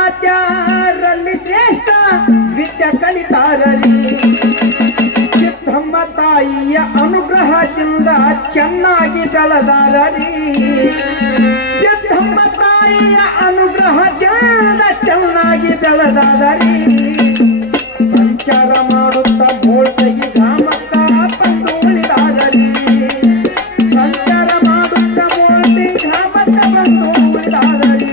ವಿಶ್ವರಾಜ್ಯರಲ್ಲಿ ಶ್ರೇಷ್ಠ ವಿದ್ಯೆ ಕಲಿತಾರರಿ ಸಿದ್ದಮ್ಮ ತಾಯಿಯ ಅನುಗ್ರಹದಿಂದ ಚೆನ್ನಾಗಿ ಬೆಳೆದಾರರಿ ಸಿದ್ದಮ್ಮ ತಾಯಿಯ ಅನುಗ್ರಹದಿಂದ ಚೆನ್ನಾಗಿ ಬೆಳೆದಾರರಿ ಸಂಚಾರ ಮಾಡುತ್ತಾ ಬೋಳ್ತಗಿ ಗ್ರಾಮಕ್ಕ ಬಂದು ಉಳಿದಾರರಿ ಸಂಚಾರ ಮಾಡುತ್ತಾ ಬೋಳ್ತಿ ಗ್ರಾಮಕ್ಕ ಬಂದು ಉಳಿದಾರರಿ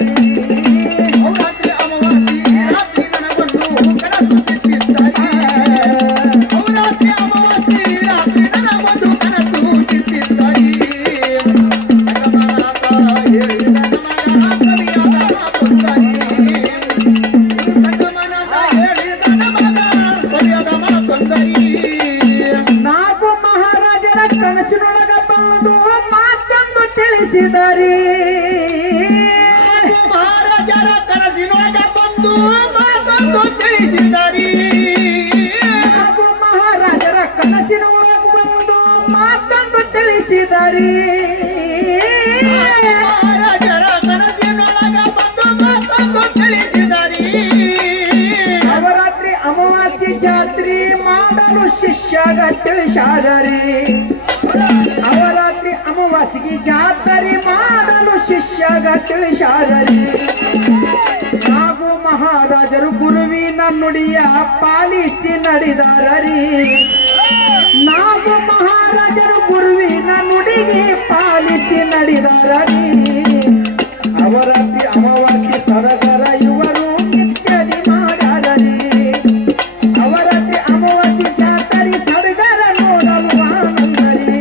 ಮಹಾರಾಜರ ಕನಸಿನೊಳಗ ಬಂದು ಮಾತೊಂದು ತಿಳಿಸಿದರಿ ಮಹಾರಾಜರ ಕನಸಿನೊಳಗ ಬಂದು ಮಾತೊಂದು ತಿಳಿಸಿದರಿ ಮಹಾರಾಜರ ಕನಸಿನೊಳಗ ಬಂದು ಮಾತೊಂದು ತಿಳಿಸಿದರಿ ನವರಾತ್ರಿ ಅಮಾವಾಸ್ಯೆ ಜಾತ್ರೆ ಮಾಡಲು ಶಿಷ್ಯಗ ತಿಳಿಸಾದರಿ ನವರಾತ್ರಿ ಅಮಾವಾಸ್ಯೆಗೆ ಜಾತ್ರೆ ಮಾಡಲು ಶಿಷ್ಯಗ ತಿಳಿಸಾದರಿ ಹಾಗೂ ಮಹಾರಾಜರು ಗುರುವಿನ ನುಡಿಯ ಪಾಲಿಸಿ ನಡೆದಾರರಿ ನಾವು ಮಹಾರಾಜರು ಗುರುವಿನ ನುಡಿಗೆ ಪಾಲಿಸಿ ನಡೆದಾರರಿ ನವರಾತ್ರಿ ಅಮಾವಾಸ್ಯೆ ಸರಗರ ಇವರು ನಿತ್ಯದಿ ಮಾಡಾರರಿ ನವರಾತ್ರಿ ಅಮಾವಾಸ್ಯೆ ಜಾತ್ರೆ ಸಡಗರ ನೋಡಲು ಆನಂದರಿ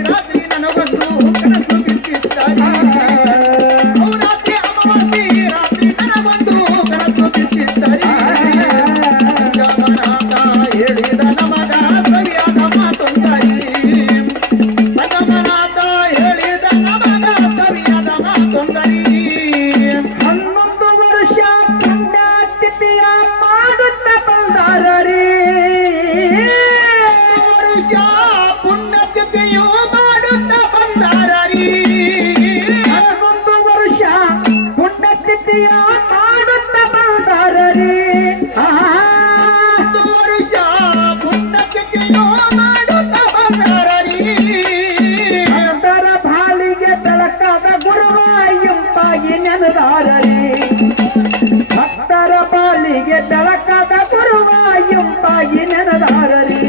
ರಾತ್ರಿ ನನಗೊಂದು ಕನಸು ಬಿತ್ತಿದ್ದಾರೆ ರಾತ್ರಿ ಅಮಾವಾಸ್ಯೆ ರಾತ್ರಿ ನನಗೊಂದು ಕನಸು ಬಿತ್ತಿದ್ದಾರೆ ಜಗನ್ನಾಥ ಹೇಳಿದ ನಮಗ ಸರಿಯಾದ ಮಾತೊಂದರಿ ಜಗನ್ನಾಥ ಹೇಳಿದ ನಮಗ ಸರಿಯಾದ ಮಾತೊಂದರಿ 11 ವರ್ಷ ಪುಣ್ಯತಿಥಿಯ ಮಾಡುತ್ತ ಬಂದಾರರಿ ಪುಣ್ಯತಿಥಿಯು ಮಾಡುತ್ತ ಬಂದಾರರಿ 11 ವರ್ಷ ಪುಣ್ಯತಿಥಿಯ ಮಾಡುತ್ತ ಬಂದಾರರಿ ವರ್ಷ ಪುಣ್ಯತಿಥಿಯು ಮಾಡುತ್ತ ಬಂದಾರರಿ ಭಕ್ತರ ಬಾಳಿಗೆ ಬೆಳಕಾದ ಗುರುವ ಎಂಬಾಗಿ ನೆನೆದಾರರಿ ಭಕ್ತರ ಬಾಳಿಗೆ ಬೆಳಕಾದ ಗುರುವ ಎಂಬಾಗಿ ನೆನೆದಾರರಿ